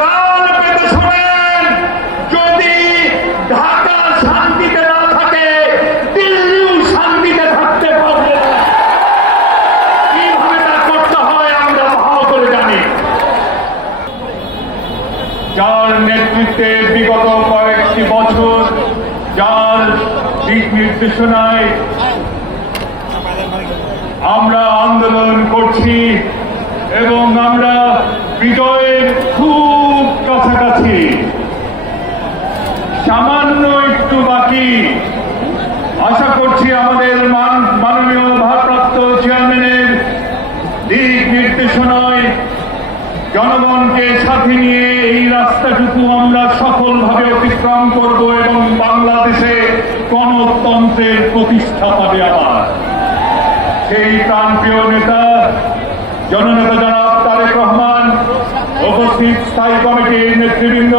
কাল পেতে শোনেন, যদি ঢাকা শান্তিতে না থাকে, দিল্লিও শান্তিতে থাকতে পারবে না। কিভাবে তা করতে হয় আমরা ভালো করে জানি। যার নেতৃত্বে বিগত কয়েকটি বছর, যার দিক নির্দেশনায় আমরা আন্দোলন করছি এবং আমরা বিজয়ের খুব কাছাকাছি, সামান্য একটু বাকি। আশা করছি আমাদের মাননীয় ভারপ্রাপ্ত চেয়ারম্যানের দিক নির্দেশনায় জনগণকে সাথে নিয়ে এই রাস্তাটুকু আমরা সফলভাবে অতিক্রম করব এবং বাংলাদেশে গণতন্ত্রের প্রতিষ্ঠা পাবে আবার। সেই প্রাণপ্রিয় নেতা জননেতা জনাব তারেক রহমান, উপস্থিত স্থায়ী কমিটির নেতৃবৃন্দ,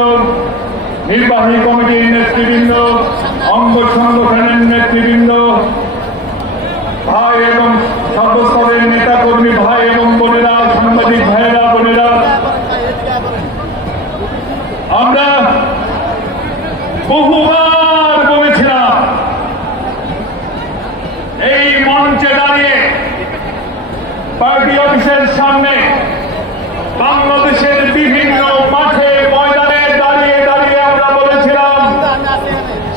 নির্বাহী কমিটির নেতৃবৃন্দ, অঙ্গ সংগঠনের নেতৃবৃন্দ, ভাই এবং সর্বস্তরের নেতা কর্মী ভাই এবং বোনেরা, সাংবাদিক ভাইয়েরা বোনেরা, আমরা বহুবার বলেছিলাম এই মঞ্চে দাঁড়িয়ে পার্টি অফিসের সামনে, বাংলাদেশের বিভিন্ন মাঠে ময়দানে দাঁড়িয়ে দাঁড়িয়ে আমরা বলেছিলাম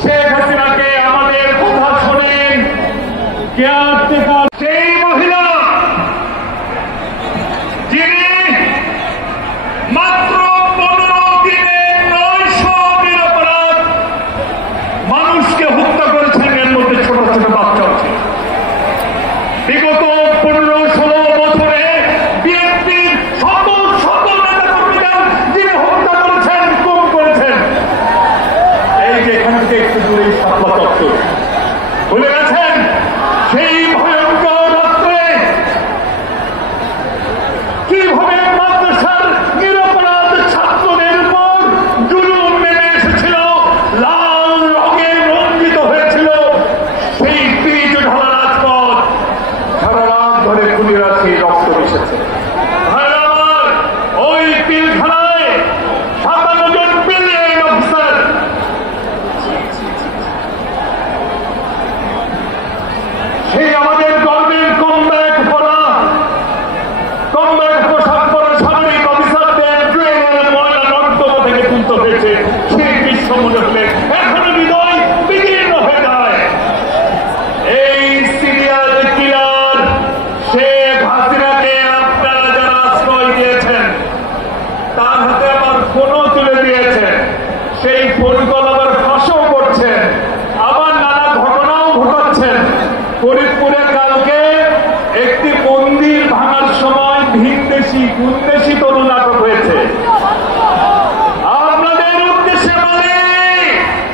শেখ হাসিনাকে আমাদের কথা শোনেন। কেয়ারটেকার সেই মহিলা যিনি মাত্র 15 দিনে 900 নিরপরাধ মানুষকে হত্যা করেছেন, এর মধ্যে ছোট ছোট বাচ্চা আছে। বিগত 15-16 বছরে বিএনপির শত শত নেতা কর্মীরা যিনি হত্যা করেছেন, গুম করেছেন। এই যে এখান থেকে একটু দূরে শাপলা চত্বর, ভুলে গেছেন সেই ভয়ঙ্কর রাত্রে কিভাবে মাদ্রাসার নিরপরাধ ছাত্রদের উপর জুলুম নেমে এসেছিল, লাল রঙে রঞ্জিত হয়েছিল সেই পিচ ঢালা রাজপথ। সারা রাত ধরে খুনিরা সেই রক্ত মিশেছে। আমার ওই পিলখানায় 57 জন ব্রিলিয়েন্ট অফিসার, সেই আমাদের গর্বের কমব্যাক পোশাক পরা সামরিক অফিসারদের ট্রেনের ময়লা নর্দমা থেকে তুলতে হয়েছে। সেই দৃশ্য মনে হলে এখনো হৃদয় বিদীর্ণ হয়ে যায়। এই সিরিয়াল কিলার শেখ হাসিনাকে আপনারা যারা আশ্রয় দিয়েছেন, তার হাতে আবার ফোনও তুলে দিয়েছেন। সেই ফোন কল আবার ফাঁসও করছেন, আবার নানা ঘটনাও ঘটাচ্ছেন। ফরিদপুরে কালকে একটি মন্দির ভাঙার সময় ভিনদেশি তরুণ নাটক হয়েছে। আপনাদের উদ্দেশ্যে বলি,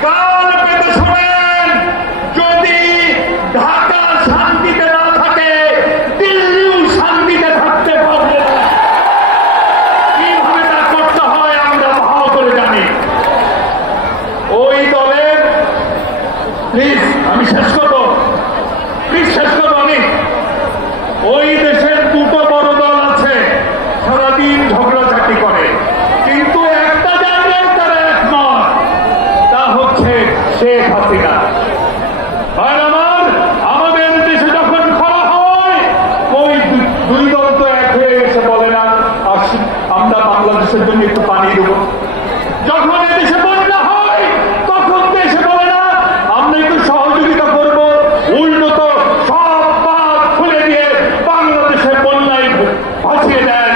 কাল পেতে শোনেন, যদি ঢাকা শান্তিতে না থাকে, দিল্লিও শান্তিতে থাকতে পারবে না। কিভাবে তা করতে হয় আমরা ভালো করে জানি। ওই দলের প্লিজ আমি শেষ করবো, ওই দেশের দুটো বড় দল আছে, সারাদিন ঝগড়াঝাটি করে, কিন্তু একটা জায়গায় তারা একমত, তা হচ্ছে শেখ হাসিনা। আমাদের দেশে যখন খরা হয়, ওই দুই দল তো এক হয়ে গেছে, বলে না আমরা বাংলাদেশের জন্য একটু পানি দেবো। যখন এদেশে বন্যা হয়, তখন দেশে বলে না আমরা একটু সহযোগিতা করবো, উল্টো সব পাত খুলে দিয়ে বাংলাদেশের বন্যায় ভাসিয়ে দেন।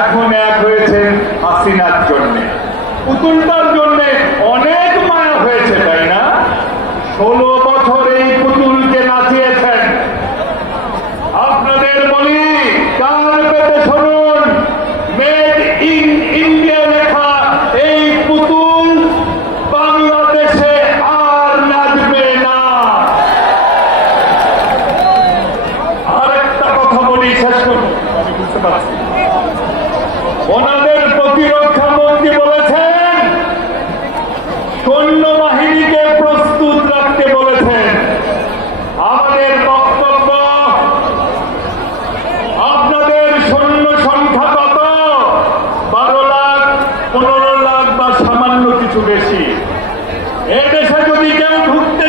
এখন এক হয়েছেন হাসিনার জন্য, পুতুলটার জন্য অনেক মায়া হয়েছে, তাই না? 16 বছর এই পুতুলকে নাচিয়েছেন। আপনাদের বলি, কাল পেতে শুনুন, মেড ইন ইন্ডিয়া লেখা এই পুতুল বাংলাদেশে আর নাচবে না। আরেকটা কথা বলি, শেষ করুন, আমি বুঝতে পারছি। ওনাদের প্রতিরক্ষা মন্ত্রী বলেছেন সৈন্যবাহিনীকে প্রস্তুত রাখতে বলেছেন। আমাদের বক্তব্য, আপনাদের সৈন্য বেশি। এদেশে যদি কেউ ঢুকতে